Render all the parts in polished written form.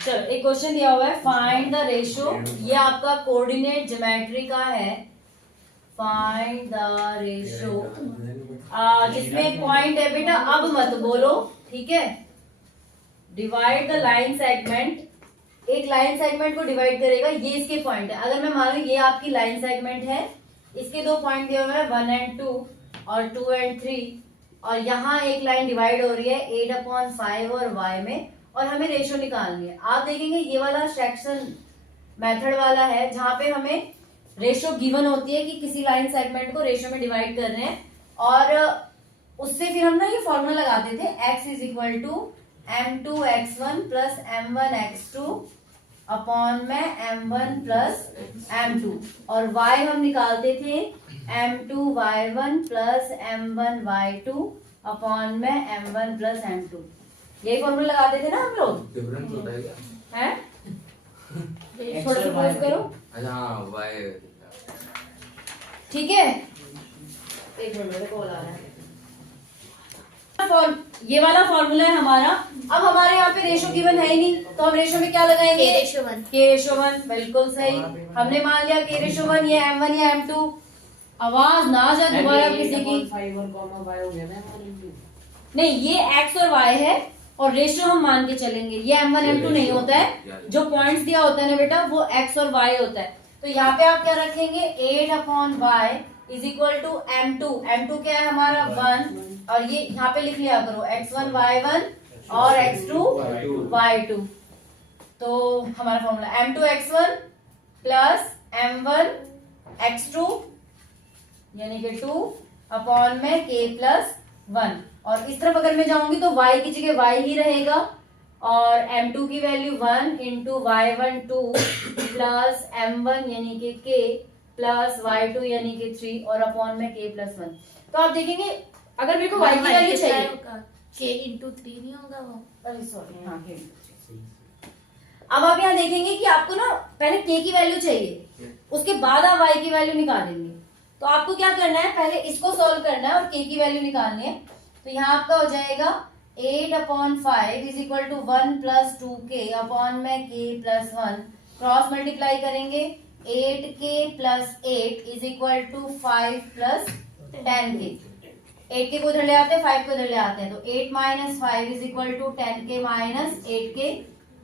चलो एक क्वेश्चन दिया हुआ है, फाइंड द रेशो। ये आपका कोऑर्डिनेट ज्योमेट्री का है। फाइंड द रेशो, जिसमें पॉइंट है बेटा, अब मत बोलो, ठीक है। डिवाइड द लाइन सेगमेंट, एक लाइन सेगमेंट को डिवाइड करेगा, ये इसके पॉइंट है। अगर मैं मानू ये आपकी लाइन सेगमेंट है, इसके दो पॉइंट दिए हुए हैं 1 and 2 और 2 and 3, और यहाँ एक लाइन डिवाइड हो रही है 8/5 और y में, और हमें रेशो निकालनी है। आप देखेंगे ये वाला सेक्शन मेथड वाला है जहां पे हमें रेशो गिवन होती है कि किसी लाइन सेगमेंट को रेशो में डिवाइड कर रहे हैं, और उससे फिर हम ना ये फॉर्मूला लगाते थे, x is equal to m2x1 plus m1x2 upon में m1 प्लस m2, और y हम निकालते थे m2y1 प्लस m1y2 अपॉन में m1 प्लस m2। यही फॉर्मूला लगाते थे ना हम लोग। डिफरेंस होता है क्या? हैं? थोड़ा सा पॉज करो। अच्छा हाँ, वाई। ठीक है, एक मिनट मेरे कॉल आ रहा है। ये वाला फॉर्मूला है हमारा। अब हमारे यहाँ पे रेशो गिवन है ही नहीं, तो हम रेशो में क्या लगाएंगे? k/1। बिल्कुल सही, हमने मान लिया k/1, ये m1 या m2। आवाज ना जा दोबारा किसी की। नहीं, ये x और y है, और रेशो हम मान के चलेंगे। ये m1 m2 नहीं होता है, जो पॉइंट्स दिया होता है ना बेटा, वो x और y होता है। तो यहाँ पे आप क्या रखेंगे? 8/y is equal to m2। m2 क्या है हमारा? 1, और ये यहाँ पे लिख लिया करो x1 y1 और x2 y2। तो हमारा formula m2x1 plus m1 x2 यानी कि 2 अपॉन में k प्लस 1, और इस तरफ अगर मैं जाऊंगी तो y की जगह y ही रहेगा, और m2 की value 1 into y1 2 plus m1 यानी कि k प्लस y2 यानी कि 3, और अपॉन में k प्लस 1। तो आप देखेंगे अगर मेरे को y की वैल्यू चाहिए, k इंटू 3 नहीं होगा वो? अरे सॉरी, हाँ k। अब आप यहाँ देखेंगे कि आपको ना पहले k की वैल्यू चाहिए, उसके बाद आप y की वैल्यू निकालेंगे। तो आपको क्या करना है? पहले इसको सॉल्व करना है और k की वैल्यू निकालनी है। तो यहाँ आपका हो जाएगा 8/5 is equal to 1 plus 2k upon में k प्लस 1। क्रॉस मल्टीप्लाई करेंगे, 8k plus 8 is equal to 5 plus 10k। 8k को उधर ले आते हैं, 5 को उधर ले आते हैं, तो 8 minus 5 is equal to 10k minus 8k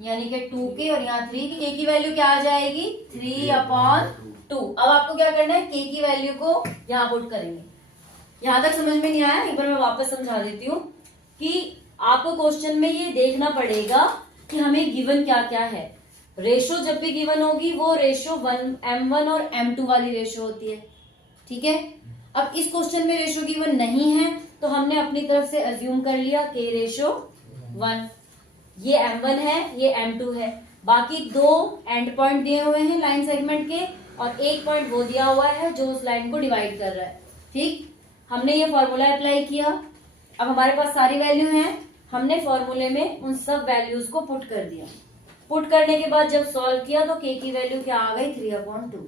यानी कि 2k, और यहाँ 3 की k की वैल्यू क्या आ जाएगी? 3/2। अब आपको क्या करना है? k की वैल्यू को यहाँ पुट करेंगे। यहाँ तक समझ में नहीं आया? एक बार मैं वापस समझा देती हूँ कि आपको क्वेश्चन में ये देखना पड़ेगा कि हमें गिवन क्या क्या है। रेशो जब भी गिवन होगी वो रेशो m1 और m2 वाली रेशो होती है, ठीक है। अब इस क्वेश्चन में रेशो गिवन नहीं है, तो हमने अपनी तरफ से अज्यूम कर लिया k/1। ये m1 है, ये m2 है, बाकी दो एंड पॉइंट दिए हुए हैं लाइन सेगमेंट के, और एक पॉइंट वो दिया हुआ है जो उस लाइन को डिवाइड कर रहा है, ठीक। हमने ये फॉर्मूला अप्लाई किया। अब हमारे पास सारी वैल्यू हैं, हमने फॉर्मूले में उन सब वैल्यूज को पुट कर दिया। पुट करने के बाद जब सॉल्व किया तो k की वैल्यू क्या आ गई? 3/2।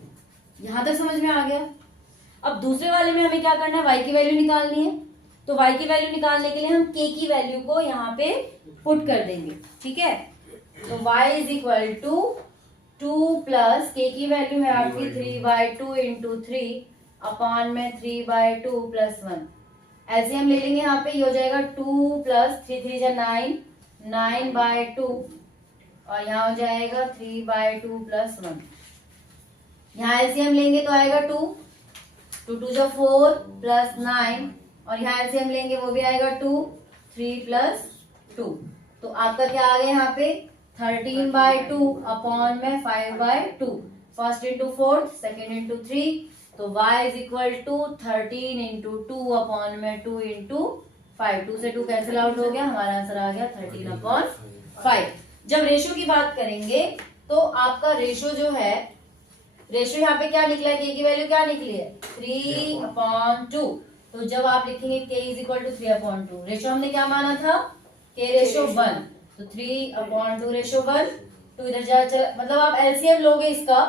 यहां तक समझ में आ गया? अब दूसरे वाले में हमें क्या करना है? y की वैल्यू निकालनी है। तो y की वैल्यू निकालने के लिए हम k की वैल्यू को यहाँ पे पुट कर देंगे, ठीक है। तो y is equal to 2 plus k की वैल्यू है आपकी 3/2 इंटू 3 अपॉन में 3/2 प्लस 1। ऐसे हम ले लेंगे, यहाँ पे ये हो जाएगा 2 प्लस 3 3 जा 9, 9/2, और यहाँ हो जाएगा 3/2 प्लस 1। यहाँ एलसीएम लेंगे तो आएगा 2, 2 2 जा 4 प्लस 9, और यहाँ एलसीएम लेंगे वो भी आएगा 2, 3 प्लस 2। तो आपका क्या आ गया यहाँ पे? 13/2 अपॉन में 5/2। First into fourth, second into 3, तो y is equal to 13 into 2 upon में 2 इंटू 5। 2 से 2 कैंसिल आउट हो गया, हमारा आंसर आ गया 13/5। जब रेशो की बात करेंगे तो आपका रेशो जो है, रेशो यहाँ पे क्या निकला है? k की वैल्यू क्या निकली है? 3/2। तो जब आप लिखेंगे k is equal to 3/2, ratio हमने क्या माना था? k/1, तो 3/2 रेशो 1। तो इधर जा मतलब आप एलसीएम लोगे इसका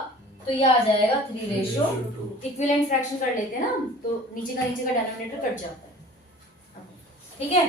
तो ये आ जाएगा 3/2। इक्विवेलेंट फ्रैक्शन कर लेते हैं ना, तो नीचे का डिनोमिनेटर कट जाता है, ठीक है।